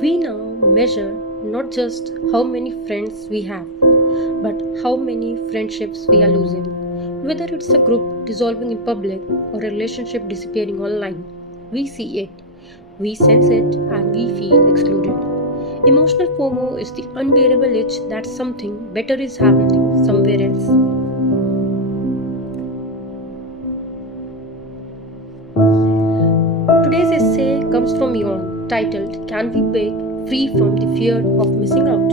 We now measure not just how many friends we have, but how many friendships we are losing. Whether it's a group dissolving in public or a relationship disappearing online, we see it, we sense it, and we feel excluded. Emotional FOMO is the unbearable itch that something better is happening somewhere else. Today's essay comes from Yon, titled Can We Break Free from the Fear of Missing Out?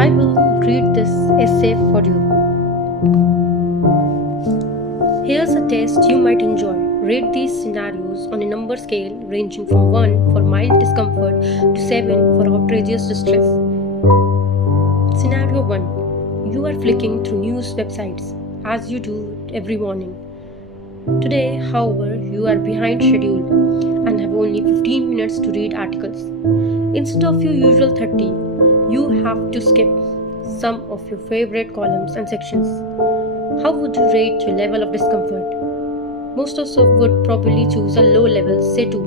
I will read this essay for you. Here's a test you might enjoy. Rate these scenarios on a number scale ranging from 1 for mild discomfort to 7 for outrageous distress. Scenario 1. You are flicking through news websites as you do every morning. Today, however, you are behind schedule and have only 15 minutes to read articles. Instead of your usual 30, you have to skip some of your favorite columns and sections. How would you rate your level of discomfort? Most of us would probably choose a low level, say 2.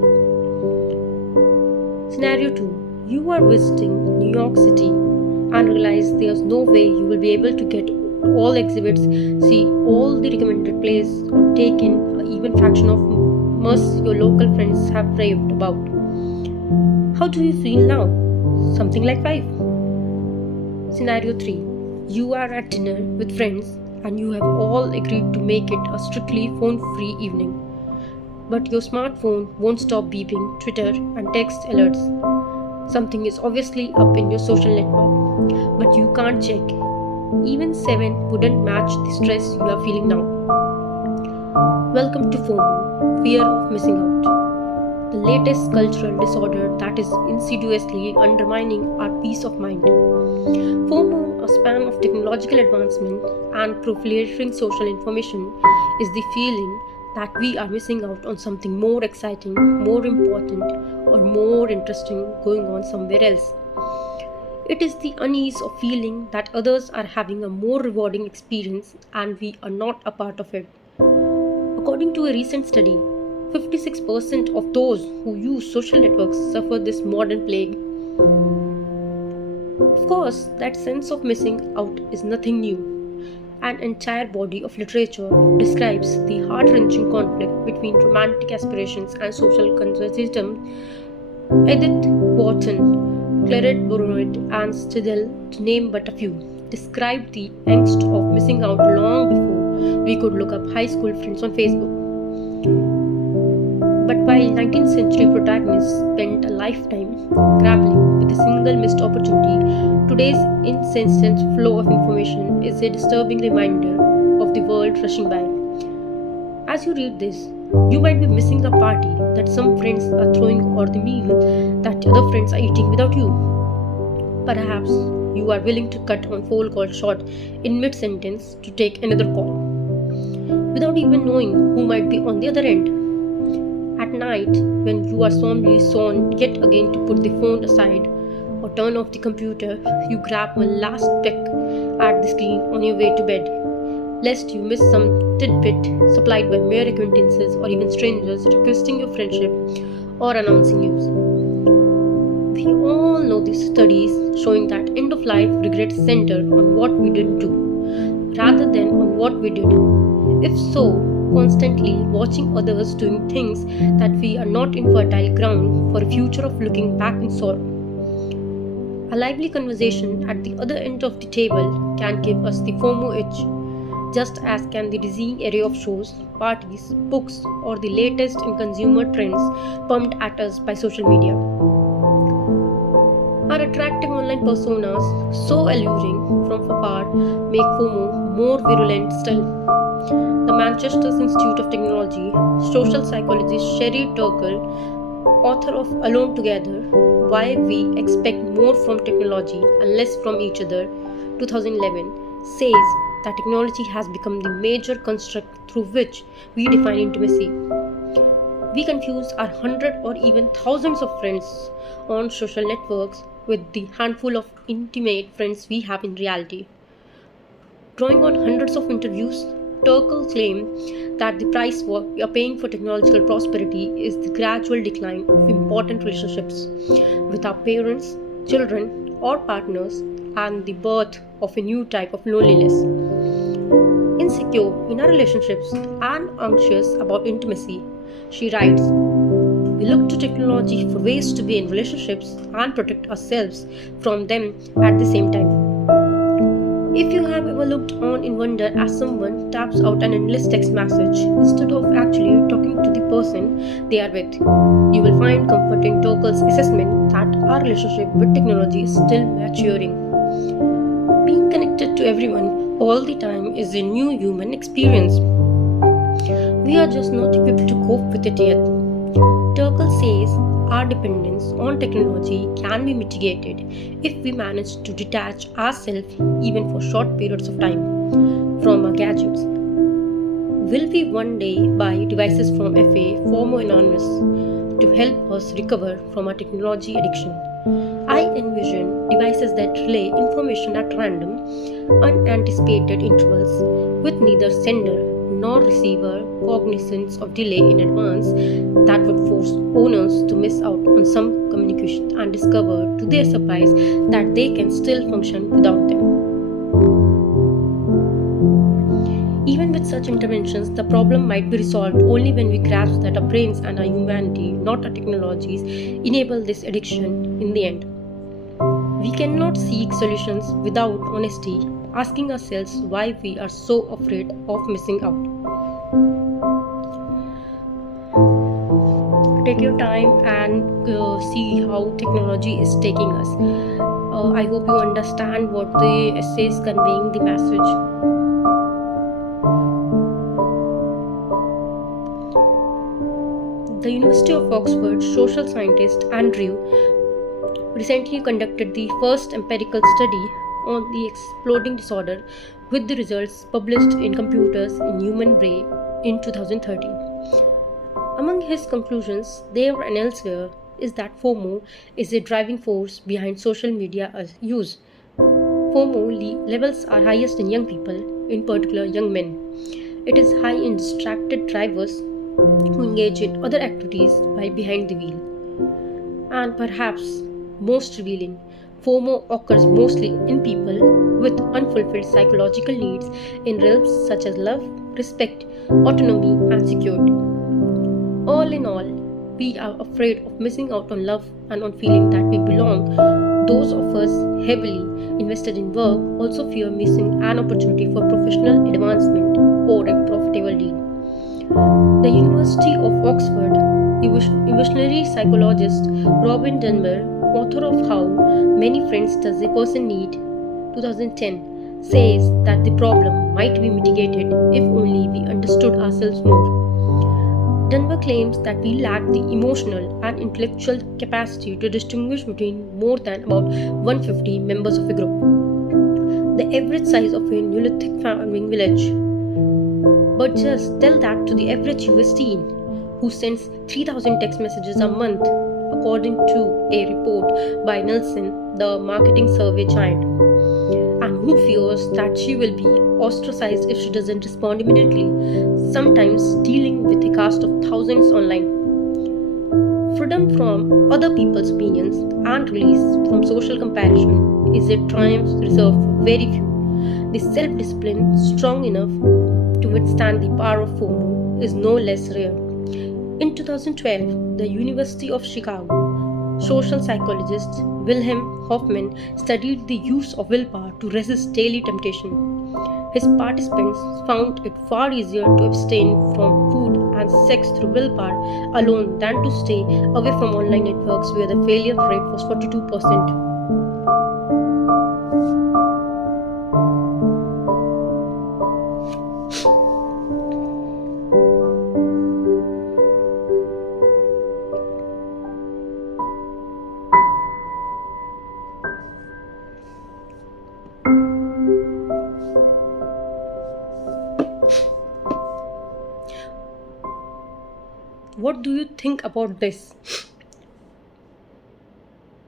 Scenario 2. You are visiting New York City and realize there's no way you will be able to get all exhibits, see all the recommended plays, or take in an even fraction of most your local friends have raved about. How do you feel now? Something like 5. Scenario 3. You are at dinner with friends and you have all agreed to make it a strictly phone-free evening. But your smartphone won't stop beeping Twitter and text alerts. Something is obviously up in your social network, but you can't check. Even 7 wouldn't match the stress you are feeling now. Welcome to FOMO, fear of missing out, the latest cultural disorder that is insidiously undermining our peace of mind. FOMO, a span of technological advancement and proliferating social information, is the feeling that we are missing out on something more exciting, more important, or more interesting going on somewhere else. It is the unease of feeling that others are having a more rewarding experience and we are not a part of it. According to a recent study, 56% of those who use social networks suffer this modern plague. Of course, that sense of missing out is nothing new. An entire body of literature describes the heart-wrenching conflict between romantic aspirations and social conservatism. Edith Wharton, Claret Burnett, and Stidle, to name but a few, described the angst of missing out long before we could look up high school friends on Facebook. But while 19th century protagonists spent a lifetime grappling with a single missed opportunity, today's incessant flow of information is a disturbing reminder of the world rushing by. As you read this, you might be missing a party that some friends are throwing or the meal that other friends are eating without you. Perhaps you are willing to cut a phone call short in mid-sentence to take another call, without even knowing who might be on the other end. At night, when you are solemnly sworn yet again to put the phone aside or turn off the computer, you grab one last peck at the screen on your way to bed, lest you miss some tidbit supplied by mere acquaintances or even strangers requesting your friendship or announcing news. We all know these studies showing that end-of-life regrets center on what we didn't do, rather than on what we did. If so, constantly watching others doing things that we are not in fertile ground for a future of looking back in sorrow. A lively conversation at the other end of the table can give us the FOMO itch, just as can the dizzying array of shows, parties, books, or the latest in consumer trends pumped at us by social media. Our attractive online personas, so alluring from afar, make FOMO more virulent still. The Manchester Institute of Technology social psychologist Sherry Turkle, author of Alone Together, Why We Expect More from Technology and Less from Each Other, 2011, says that technology has become the major construct through which we define intimacy. We confuse our hundred or even thousands of friends on social networks with the handful of intimate friends we have in reality. Drawing on hundreds of interviews, Turkle claimed that the price we are paying for technological prosperity is the gradual decline of important relationships with our parents, children, or partners, and the birth of a new type of loneliness. Insecure in our relationships and anxious about intimacy, she writes, we look to technology for ways to be in relationships and protect ourselves from them at the same time. If you have ever looked on in wonder as someone taps out an endless text message instead of actually talking to the person they are with, you will find comfort in Turkle's assessment that our relationship with technology is still maturing. Being connected to everyone all the time is a new human experience. We are just not equipped to cope with it yet. Turkle says our dependence on technology can be mitigated if we manage to detach ourselves, even for short periods of time, from our gadgets. Will we one day buy devices from FOMO Anonymous to help us recover from our technology addiction? I envision devices that relay information at random, unanticipated intervals, with neither sender nor receiver cognizance of delay in advance, that would force owners to miss out on some communication and discover to their surprise that they can still function without them. Even with such interventions, the problem might be resolved only when we grasp that our brains and our humanity, not our technologies, enable this addiction in the end. We cannot seek solutions without honesty, asking ourselves why we are so afraid of missing out. Take your time and see how technology is taking us. I hope you understand what the essay is conveying the message. The University of Oxford social scientist Andrew recently conducted the first empirical study on the exploding disorder, with the results published in Computers in Human Brain in 2013. Among his conclusions, there and elsewhere, is that FOMO is a driving force behind social media use. FOMO levels are highest in young people, in particular young men. It is high in distracted drivers who engage in other activities while behind the wheel. And perhaps most revealing, FOMO occurs mostly in people with unfulfilled psychological needs in realms such as love, respect, autonomy, and security. All in all, we are afraid of missing out on love and on feeling that we belong. Those of us heavily invested in work also fear missing an opportunity for professional advancement or a profitable deal. The University of Oxford evolutionary psychologist Robin Dunbar, author of How Many Friends Does a Person Need, 2010, says that the problem might be mitigated if only we understood ourselves more. Dunbar claims that we lack the emotional and intellectual capacity to distinguish between more than about 150 members of a group, the average size of a Neolithic farming village. But just tell that to the average US teen who sends 3,000 text messages a month, according to a report by Nielsen, the marketing survey giant, and who fears that she will be ostracized if she doesn't respond immediately, sometimes dealing with a cast of thousands online. Freedom from other people's opinions and release from social comparison is a triumph reserved for very few. The self-discipline strong enough to withstand the power of FOMO is no less rare. In 2012, the University of Chicago social psychologist Wilhelm Hoffman studied the use of willpower to resist daily temptation. His participants found it far easier to abstain from food and sex through willpower alone than to stay away from online networks where the failure rate was 42%. What do you think about this?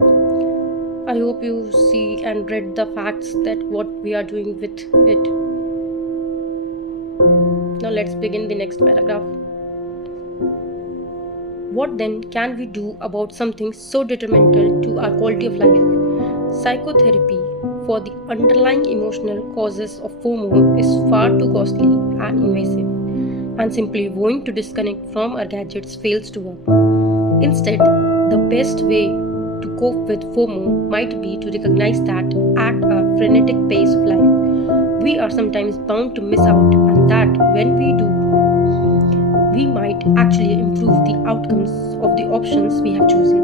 I hope you see and read the facts that what we are doing with it. let's begin the next paragraph. What then can we do about something so detrimental to our quality of life? Psychotherapy for the underlying emotional causes of FOMO is far too costly and invasive, and simply going to disconnect from our gadgets fails to work. Instead, the best way to cope with FOMO might be to recognize that at a frenetic pace of life, we are sometimes bound to miss out, and that when we do, we might actually improve the outcomes of the options we have chosen.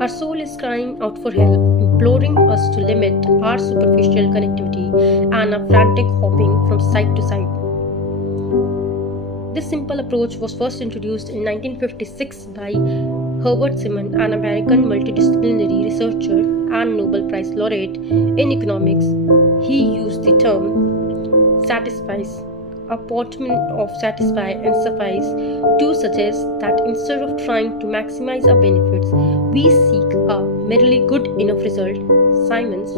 Our soul is crying out for help, imploring us to limit our superficial connectivity and our frantic hopping from side to side. This simple approach was first introduced in 1956 by Herbert Simon, an American multidisciplinary researcher and Nobel Prize laureate in economics. He used the term satisfice, a portmanteau of satisfy and suffice, to suggest that instead of trying to maximize our benefits, we seek a merely good enough result. Simon's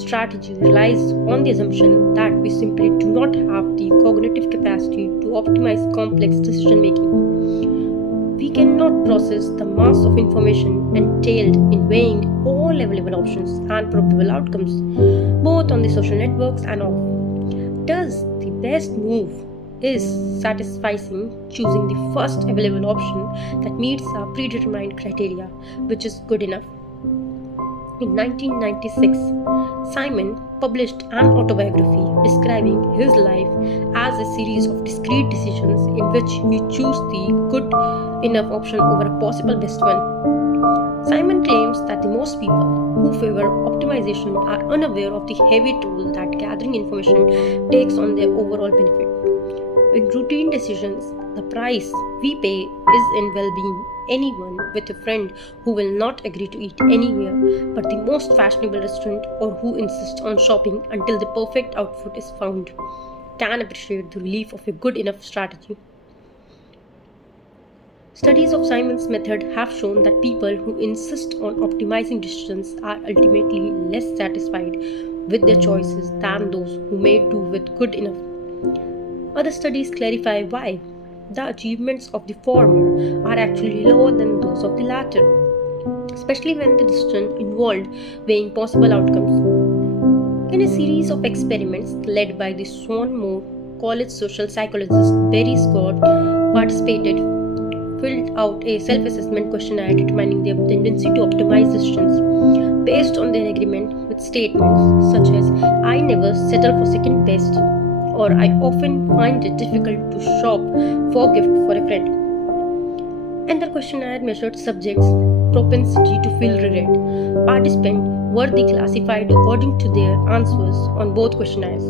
strategy relies on the assumption that we simply do not have the cognitive capacity to optimize complex decision making. We cannot process the mass of information entailed in weighing all available options and probable outcomes, both on the social networks and off. Thus, the best move is satisficing, choosing the first available option that meets our predetermined criteria, which is good enough. In 1996, Simon published an autobiography describing his life as a series of discrete decisions in which he chose the good enough option over a possible best one. Simon claims that the most people who favor optimization are unaware of the heavy toll that gathering information takes on their overall benefit. In routine decisions, the price we pay is in well-being. Anyone with a friend who will not agree to eat anywhere but the most fashionable restaurant, or who insists on shopping until the perfect outfit is found, can appreciate the relief of a good enough strategy. Studies of Simon's method have shown that people who insist on optimizing decisions are ultimately less satisfied with their choices than those who may do with good enough. Other studies clarify why. The achievements of the former are actually lower than those of the latter, especially when the decision involved weighing possible outcomes. In a series of experiments led by the Swarthmore College social psychologist Barry Scott participated filled out a self-assessment questionnaire determining their tendency to optimize decisions based on their agreement with statements such as "I never settle for second best" or "I often find it difficult to shop for a gift for a friend." And the questionnaire measured subjects' propensity to feel regret. Participants were classified according to their answers on both questionnaires.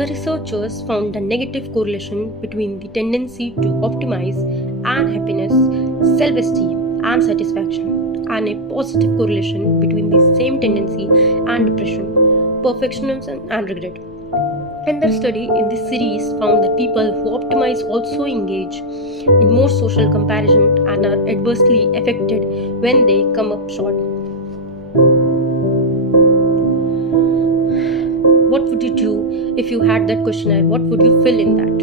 The researchers found a negative correlation between the tendency to optimize and happiness, self-esteem, and satisfaction, and a positive correlation between the same tendency and depression, perfectionism, and regret. Another study in this series found that people who optimize also engage in more social comparison and are adversely affected when they come up short. What would you do if you had that questionnaire? What would you fill in that?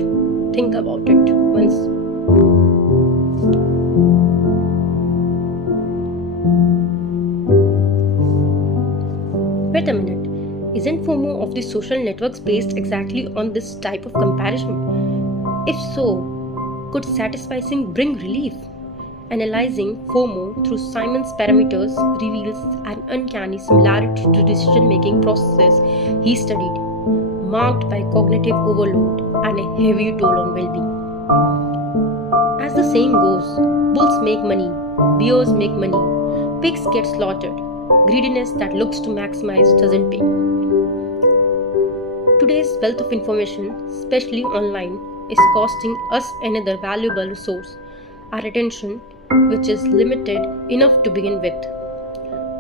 Think about it once. Wait a minute. Isn't FOMO of the social networks based exactly on this type of comparison? If so, could satisficing bring relief? Analyzing FOMO through Simon's parameters reveals an uncanny similarity to decision-making processes he studied, marked by cognitive overload and a heavy toll on well-being. As the saying goes, bulls make money, bears make money, pigs get slaughtered. Greediness that looks to maximize doesn't pay. Today's wealth of information, especially online, is costing us another valuable resource, our attention, which is limited enough to begin with.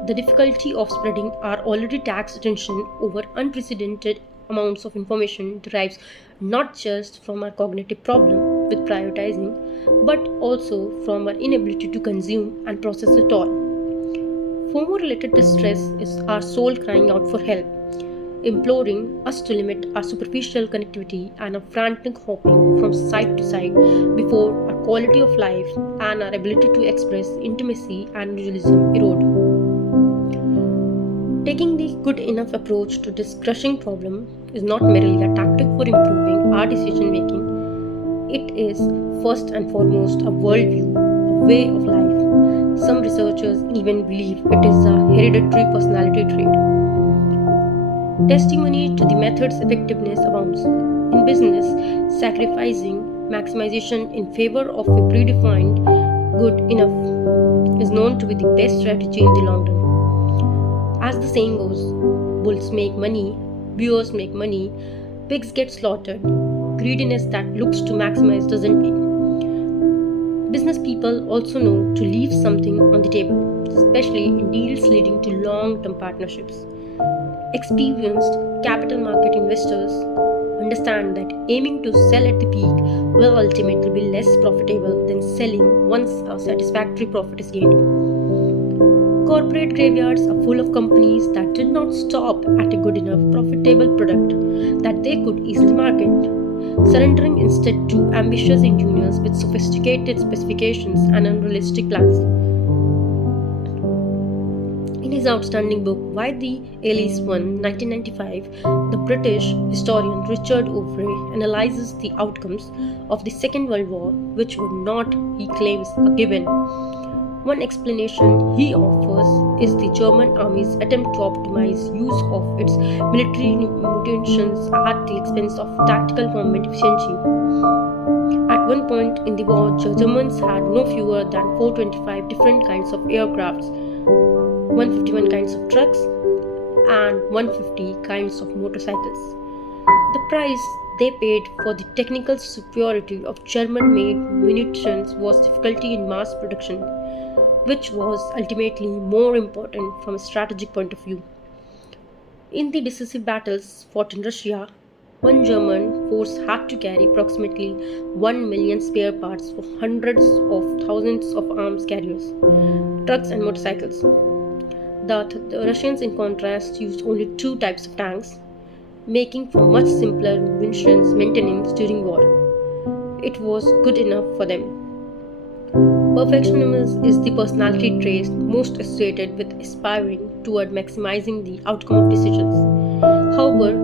The difficulty of spreading our already taxed attention over unprecedented amounts of information derives not just from our cognitive problem with prioritizing, but also from our inability to consume and process it all. FOMO related distress is our soul crying out for help. imploring us to limit our superficial connectivity and our frantic hopping from side to side before our quality of life and our ability to express intimacy and individualism erode. Taking the good enough approach to this crushing problem is not merely a tactic for improving our decision making, it is first and foremost a worldview, a way of life. Some researchers even believe it is a hereditary personality trait. Testimony to the method's effectiveness abounds. In business, sacrificing maximization in favor of a predefined good enough is known to be the best strategy in the long run. As the saying goes, bulls make money, bears make money, pigs get slaughtered. Greediness that looks to maximize doesn't pay. Business people also know to leave something on the table, especially in deals leading to long-term partnerships. Experienced capital market investors understand that aiming to sell at the peak will ultimately be less profitable than selling once a satisfactory profit is gained. Corporate graveyards are full of companies that did not stop at a good enough profitable product that they could easily market, surrendering instead to ambitious engineers with sophisticated specifications and unrealistic plans. In his outstanding book Why the Allies Won 1995, the British historian Richard Overy analyzes the outcomes of the Second World War, which were not, he claims, a given. One explanation he offers is the German army's attempt to optimize use of its military munitions at the expense of tactical combat efficiency. At one point in the war, Germans had no fewer than 425 different kinds of aircrafts, 151 kinds of trucks, and 150 kinds of motorcycles. The price they paid for the technical superiority of German-made munitions was difficulty in mass production, which was ultimately more important from a strategic point of view. In the decisive battles fought in Russia, one German force had to carry approximately 1 million spare parts for hundreds of thousands of arms carriers, trucks, and motorcycles. The Russians, in contrast, used only two types of tanks, making for much simpler munitions maintenance during war. It was good enough for them. Perfectionism is the personality trait most associated with aspiring toward maximizing the outcome of decisions. However,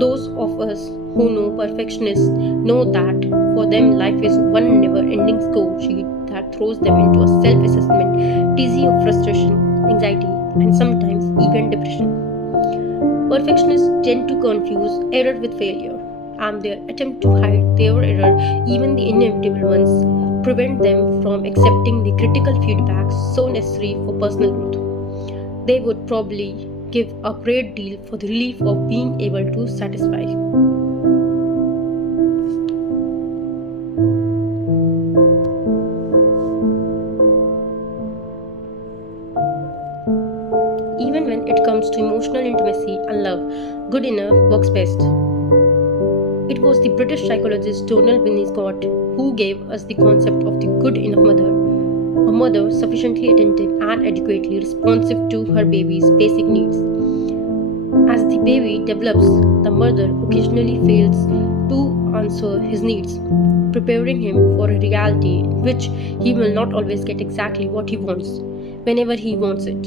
those of us who know perfectionists know that for them life is one never-ending score sheet that throws them into a self-assessment dizzy of frustration, anxiety, and sometimes even depression. Perfectionists tend to confuse error with failure, and their attempt to hide their error, even the inevitable ones, prevent them from accepting the critical feedback so necessary for personal growth. They would probably give a great deal for the relief of being able to satisfy. Even when it comes to emotional intimacy and love, good enough works best. It was the British psychologist Donald Winnicott who gave us the concept of the good enough mother, a mother sufficiently attentive and adequately responsive to her baby's basic needs. As the baby develops, the mother occasionally fails to answer his needs, preparing him for a reality in which he will not always get exactly what he wants, whenever he wants it.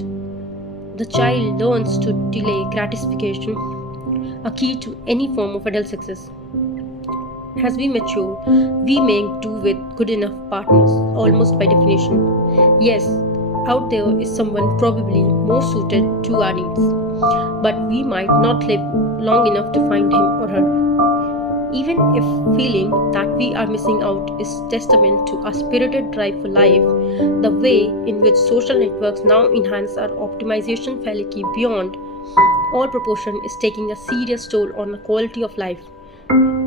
The child learns to delay gratification, a key to any form of adult success. As we mature, we make do with good enough partners, almost by definition. Yes, out there is someone probably more suited to our needs, but we might not live long enough to find him or her. Even if feeling that we are missing out is testament to our spirited drive for life, the way in which social networks now enhance our optimization fallacy beyond all proportion is taking a serious toll on the quality of life.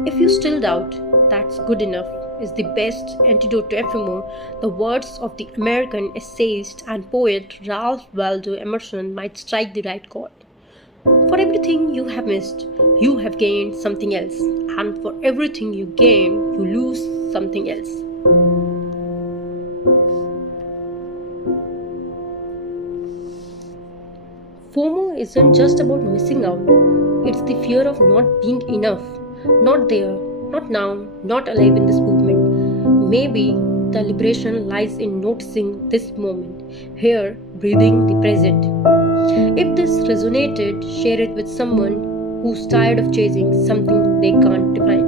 If you still doubt that's good enough is the best antidote to FOMO, the words of the American essayist and poet Ralph Waldo Emerson might strike the right chord. For everything you have missed, you have gained something else, and for everything you gain, you lose something else. FOMO isn't just about missing out, it's the fear of not being enough, not there, not now, not alive in this movement. Maybe the liberation lies in noticing this moment, here, breathing the present. If this resonated, share it with someone who's tired of chasing something they can't define.